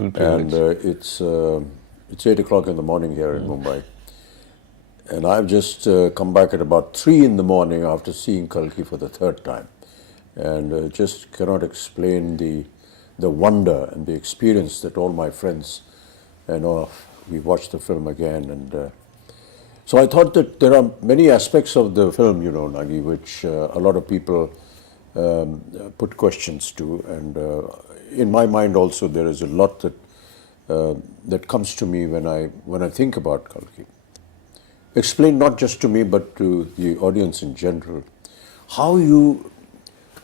Full privilege. And it's 8 o'clock in the morning here in Mumbai. And I've just come back at about 3 in the morning after seeing Kalki for the third time. And just cannot explain the wonder and the experience that all my friends, we watched the film again. And so I thought that there are many aspects of the film, Nagi, which a lot of people put questions to. And in my mind also, there is a lot that comes to me when I think about Kalki. Explain not just to me, but to the audience in general, how you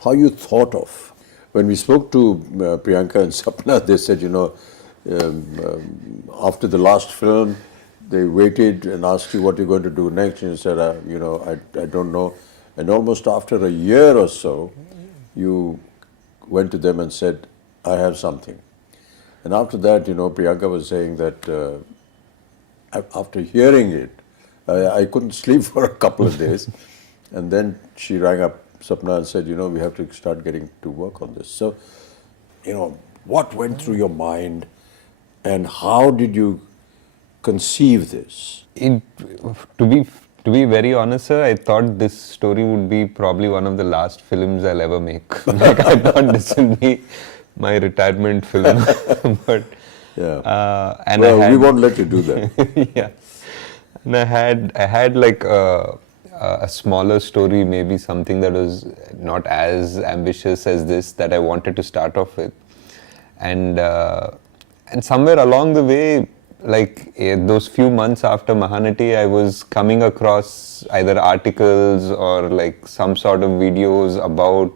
thought of. When we spoke to Priyanka and Sapna, they said, after the last film, they waited and asked you what you're going to do next, and you said, I don't know. And almost after a year or so, you went to them and said, I have something. And after that, Priyanka was saying that after hearing it, I couldn't sleep for a couple of days. And then she rang up Sapna and said, we have to start getting to work on this. So, what went through your mind and how did you conceive this? To be very honest, sir, I thought this story would be probably one of the last films I'll ever make. Like, I thought this would be my retirement film. But yeah. And we won't let you do that. Yeah. And I had like a smaller story, maybe something that was not as ambitious as this, that I wanted to start off with. And somewhere along the way, like those few months after Mahanati, I was coming across either articles or like some sort of videos about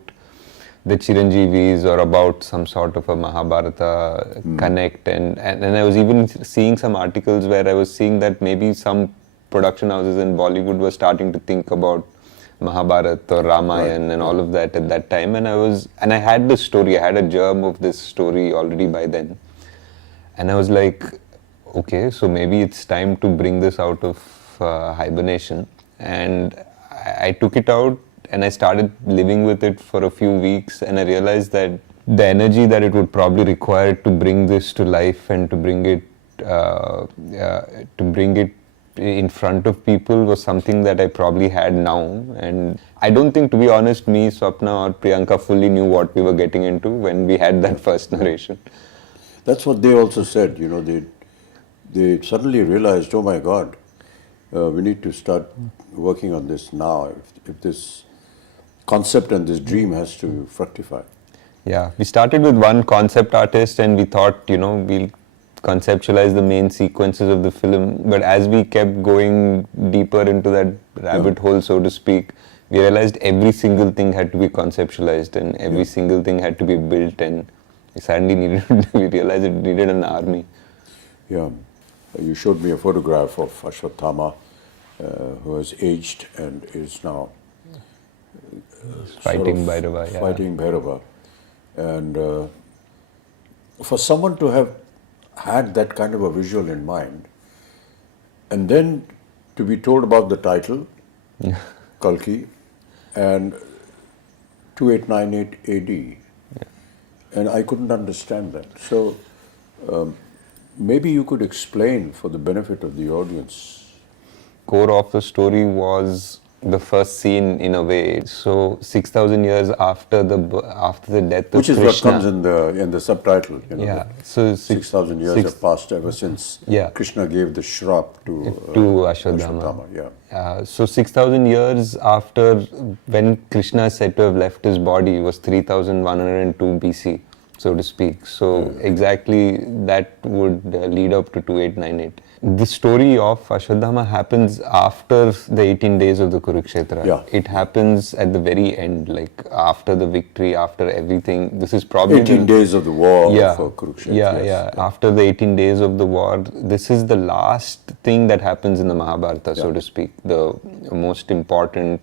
the Chiranjeevis or about some sort of a Mahabharata connect. And I was even seeing some articles where I was seeing that maybe some production houses in Bollywood were starting to think about Mahabharata or Ramayana and all of that at that time. And I had this story, I had a germ of this story already by then. And I was like, okay, so maybe it's time to bring this out of hibernation. And I took it out and I started living with it for a few weeks, and I realized that the energy that it would probably require to bring this to life and to bring it in front of people was something that I probably had now. And I don't think, to be honest, me, Swapna or Priyanka fully knew what we were getting into when we had that first narration. That's what they also said, they suddenly realized, oh my God, we need to start working on this now if this concept and this dream has to fructify. Yeah, we started with one concept artist and we thought, we'll conceptualize the main sequences of the film. But as we kept going deeper into that rabbit hole, so to speak, we realized every single thing had to be conceptualized and every single thing had to be built, and we realized it needed an army. Yeah. You showed me a photograph of Ashwatthama, who has aged and is now fighting Bhairava. Fighting Bhairava. And for someone to have had that kind of a visual in mind, and then to be told about the title, Kalki, and 2898 AD, and I couldn't understand that. So maybe you could explain for the benefit of the audience. Core of the story was the first scene, in a way. So 6,000 years after the death of Krishna. Which is what comes in the subtitle. Yeah. So 6,000 years have passed ever since Krishna gave the shrap to Ashwatthama. So 6,000 years after, when Krishna is said to have left his body, was 3,102 BC, so to speak. So exactly that would lead up to 2898. The story of Ashwatthama happens after the 18 days of the Kurukshetra. Yeah. It happens at the very end, like after the victory, after everything. This is probably 18 days of the war for Kurukshetra. After the 18 days of the war, this is the last thing that happens in the Mahabharata, so to speak. The most important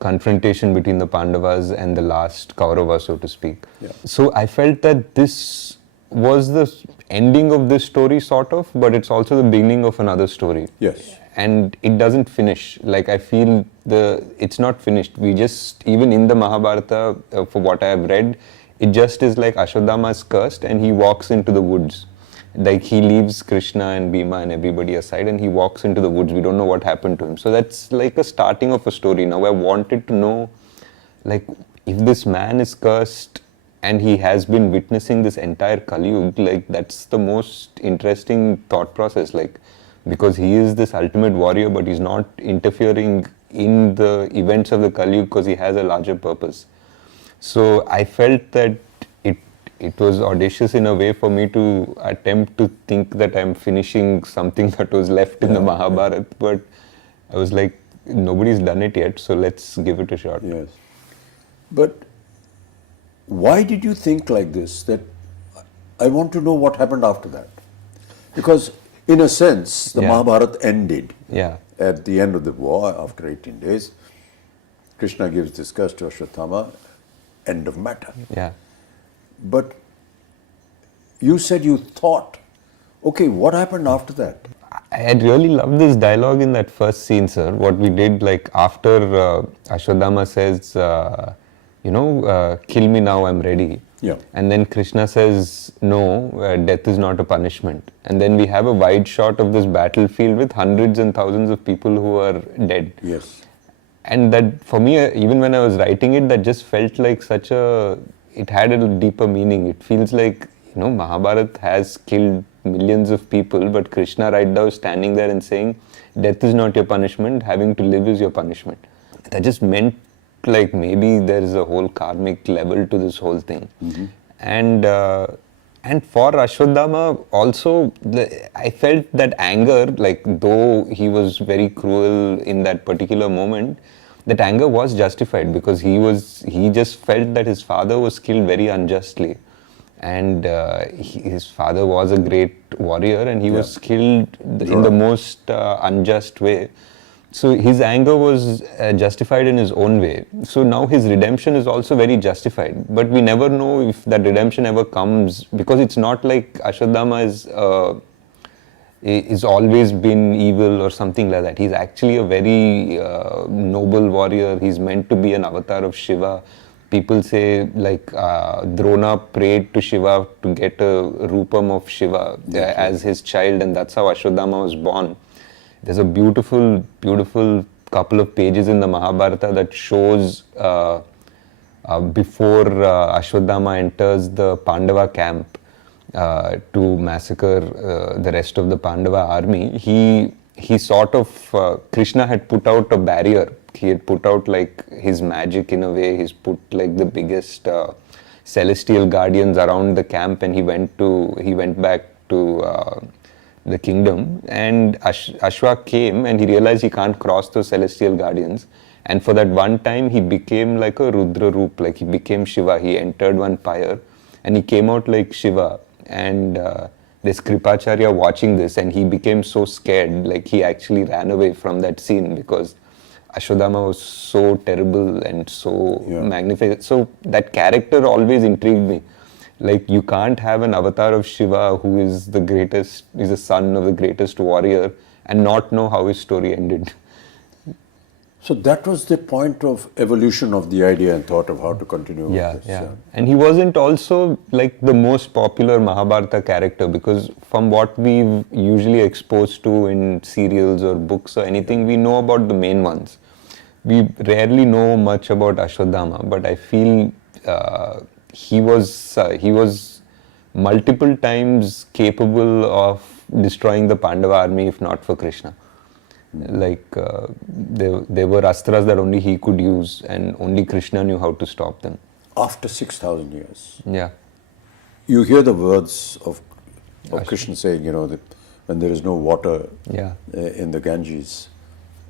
confrontation between the Pandavas and the last Kaurava, so to speak. So I felt that this was the ending of this story, sort of, but it's also the beginning of another story. Yes. And it doesn't finish. Like, I feel it's not finished. We just, even in the Mahabharata, for what I have read, it just is like Ashwatthama is cursed and he walks into the woods. Like he leaves Krishna and Bhima and everybody aside and he walks into the woods. We don't know what happened to him. So that's like a starting of a story. Now I wanted to know, like, if this man is cursed and he has been witnessing this entire Kali Yuga, like that's the most interesting thought process, like, because he is this ultimate warrior but he's not interfering in the events of the Kali Yuga because he has a larger purpose. So I felt that it was audacious in a way for me to attempt to think that I'm finishing something that was left in the Mahabharata, but I was like, nobody's done it yet, so let's give it a shot. Yes. But why did you think like this, that I want to know what happened after that? Because in a sense, the Mahabharata ended at the end of the war after 18 days. Krishna gives this curse to Ashwatthama, end of matter. Yeah. But you said you thought, okay, what happened after that? I had really loved this dialogue in that first scene, sir. What we did, like, after Ashwadama says, kill me now, I'm ready. Yeah. And then Krishna says, no, death is not a punishment. And then we have a wide shot of this battlefield with hundreds and thousands of people who are dead. Yes. And that, for me, even when I was writing it, that just felt like it had a deeper meaning. It feels like, Mahabharata has killed millions of people, but Krishna right now is standing there and saying, death is not your punishment, having to live is your punishment. That just meant, like, maybe there is a whole karmic level to this whole thing. Mm-hmm. And for Ashwadama also, I felt that anger, like, though he was very cruel in that particular moment, that anger was justified because he just felt that his father was killed very unjustly. And his father was a great warrior and he was killed in the most unjust way. So his anger was justified in his own way. So now his redemption is also very justified. But we never know if that redemption ever comes, because it's not like Ashwadama is always been evil or something like that. He's actually a very noble warrior. He's meant to be an avatar of Shiva. People say, like, Drona prayed to Shiva to get a rupam of Shiva as his child, and that's how Ashwadama was born. There's a beautiful, beautiful couple of pages in the Mahabharata that shows before Ashwadama enters the Pandava camp to massacre the rest of the Pandava army. He sort of, Krishna had put out a barrier. He had put out, like, his magic in a way. He's put, like, the biggest celestial guardians around the camp, and he went back to the kingdom. And Ashwa came and he realized he can't cross those celestial guardians. And for that one time, he became like a Rudra Roop, like he became Shiva. He entered one pyre and he came out like Shiva. And this Kripacharya watching this, and he became so scared, like he actually ran away from that scene because Ashwadama was so terrible and so magnificent. So that character always intrigued me. Like, you can't have an avatar of Shiva who is the greatest, is the son of the greatest warrior, and not know how his story ended. So that was the point of evolution of the idea and thought of how to continue with this. Yeah. And he wasn't also, like, the most popular Mahabharata character, because from what we've usually exposed to in serials or books or anything, we know about the main ones. We rarely know much about Ashwadama, but I feel he was multiple times capable of destroying the Pandava army if not for Krishna. Like, there were astras that only he could use, and only Krishna knew how to stop them. After 6,000 years. Yeah. You hear the words of Krishna saying, that when there is no water in the Ganges.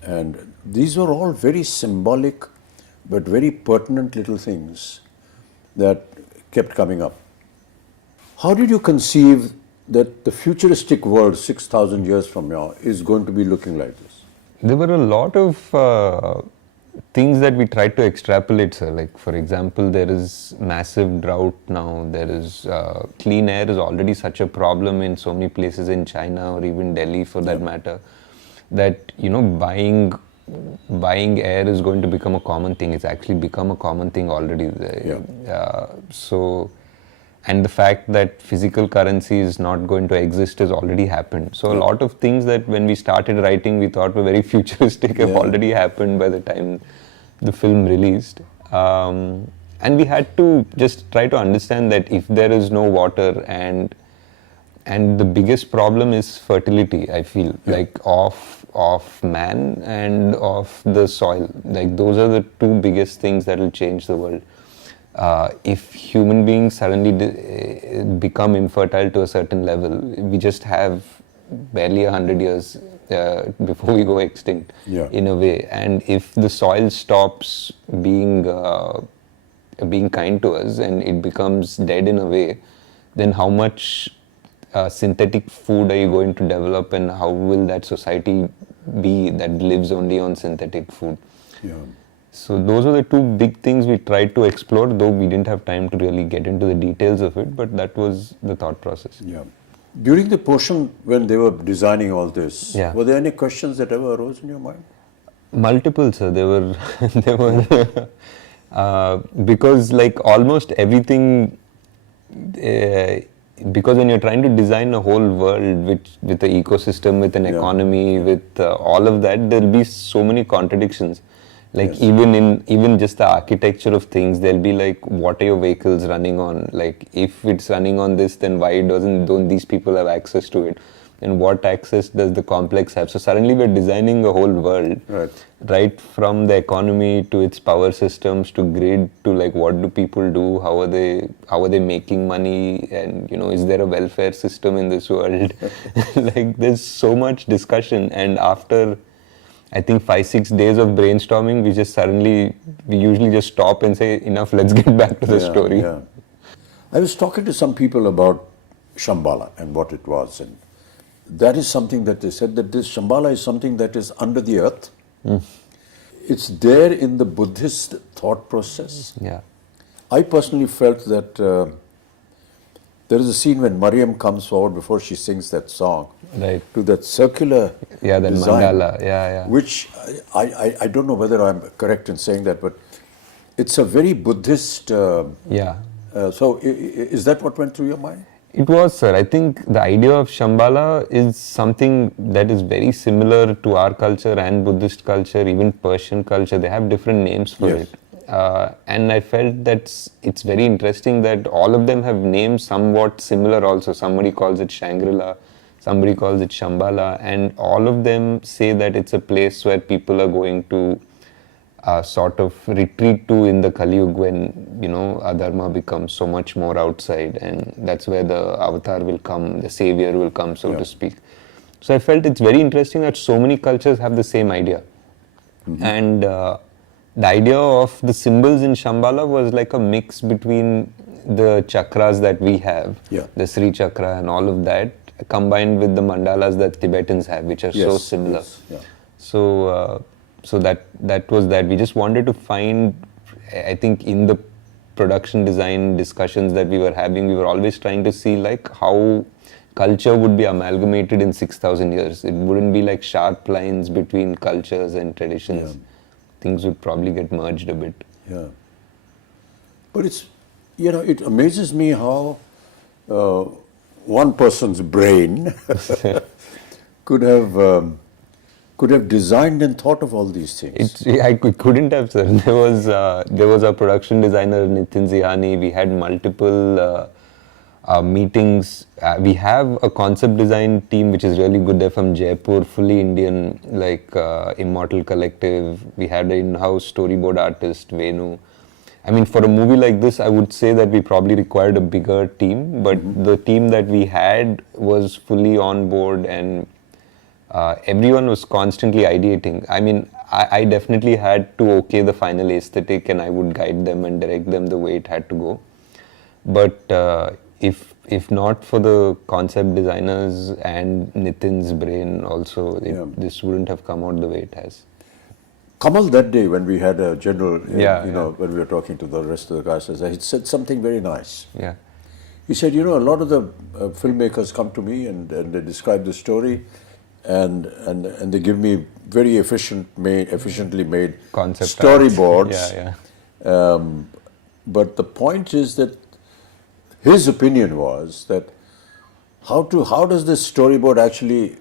And these were all very symbolic but very pertinent little things that kept coming up. How did you conceive that the futuristic world 6,000 years from now is going to be looking like this? There were a lot of things that we tried to extrapolate, sir. Like, for example, there is massive drought now. There is clean air is already such a problem in so many places in China or even Delhi for that matter, that, buying air is going to become a common thing. It's actually become a common thing already. So and the fact that physical currency is not going to exist has already happened. So a lot of things that when we started writing we thought were very futuristic have already happened by the time the film released. And we had to just try to understand that if there is no water and the biggest problem is fertility, I feel, like of man and of the soil. Like those are the two biggest things that will change the world. If human beings suddenly become infertile to a certain level, we just have barely 100 years before we go extinct, in a way. And if the soil stops being kind to us and it becomes dead in a way, then how much synthetic food are you going to develop, and how will that society be that lives only on synthetic food? So those are the two big things we tried to explore, though we didn't have time to really get into the details of it, but that was the thought process. During the portion when they were designing all this, were there any questions that ever arose in your mind? Multiple, sir. There were because like almost everything, because when you're trying to design a whole world with an ecosystem, with an economy, with all of that, there'll be so many contradictions. Like even just the architecture of things, there'll be like, what are your vehicles running on? Like if it's running on this, then why don't these people have access to it? And what access does the complex have? So suddenly we're designing a whole world, right from the economy to its power systems to grid to like what do people do? How are they making money? And is there a welfare system in this world? Like there's so much discussion, and after I think 5-6 days of brainstorming, we usually just stop and say, enough, let's get back to the story. I was talking to some people about Shambhala and what it was, and that is something that they said, that this Shambhala is something that is under the earth. It's there in the Buddhist thought process. I personally felt that there is a scene when Mariam comes forward before she sings that song, to that circular that design, mandala, which I don't know whether I'm correct in saying that, but it's a very Buddhist. So is that what went through your mind? It was, sir. I think the idea of Shambhala is something that is very similar to our culture and Buddhist culture, even Persian culture. They have different names for it. And I felt that it's very interesting that all of them have names somewhat similar also. Somebody calls it Shangri-La, somebody calls it Shambhala, and all of them say that it's a place where people are going to sort of retreat to in the Kali Yuga when, adharma becomes so much more outside, and that's where the avatar will come, the savior will come, so to speak. So I felt it's very interesting that so many cultures have the same idea. And the idea of the symbols in Shambhala was like a mix between the chakras that we have, the Sri Chakra and all of that, combined with the mandalas that Tibetans have, which are so similar. So that was that. We just wanted to find, I think in the production design discussions that we were having, we were always trying to see like how culture would be amalgamated in 6,000 years. It wouldn't be like sharp lines between cultures and traditions. Things would probably get merged a bit. But it's, it amazes me how one person's brain could have designed and thought of all these things. I couldn't have, sir. There was a production designer, Nitin Zihani. We had multiple meetings. We have a concept design team which is really good. They're from Jaipur, fully Indian, like Immortal Collective. We had an in-house storyboard artist, Venu. I mean, for a movie like this, I would say that we probably required a bigger team, but the team that we had was fully on board, and everyone was constantly ideating. I mean, I definitely had to okay the final aesthetic, and I would guide them and direct them the way it had to go. But if not for the concept designers and Nitin's brain also, this wouldn't have come out the way it has. Kamal, that day when we had a general, when we were talking to the rest of the guys, he said something very nice. He said, a lot of the filmmakers come to me and they describe the story, and they give me very efficiently made concept storyboards. But the point is that his opinion was that how does this storyboard actually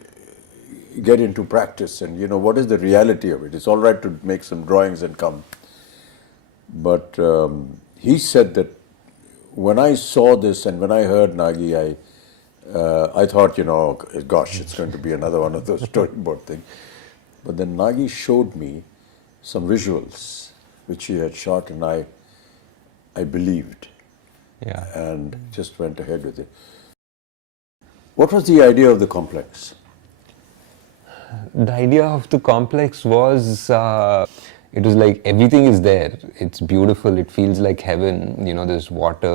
get into practice, and what is the reality of it? It's all right to make some drawings and come, but he said that when I saw this and when I heard Nagi, I thought, gosh, it's going to be another one of those storyboard things. But then Nagi showed me some visuals which he had shot, and I believed, Yeah. and just went ahead with it. What was the idea of the complex? The idea of the complex was, it was like everything is there. It's beautiful. It feels like heaven. There's water.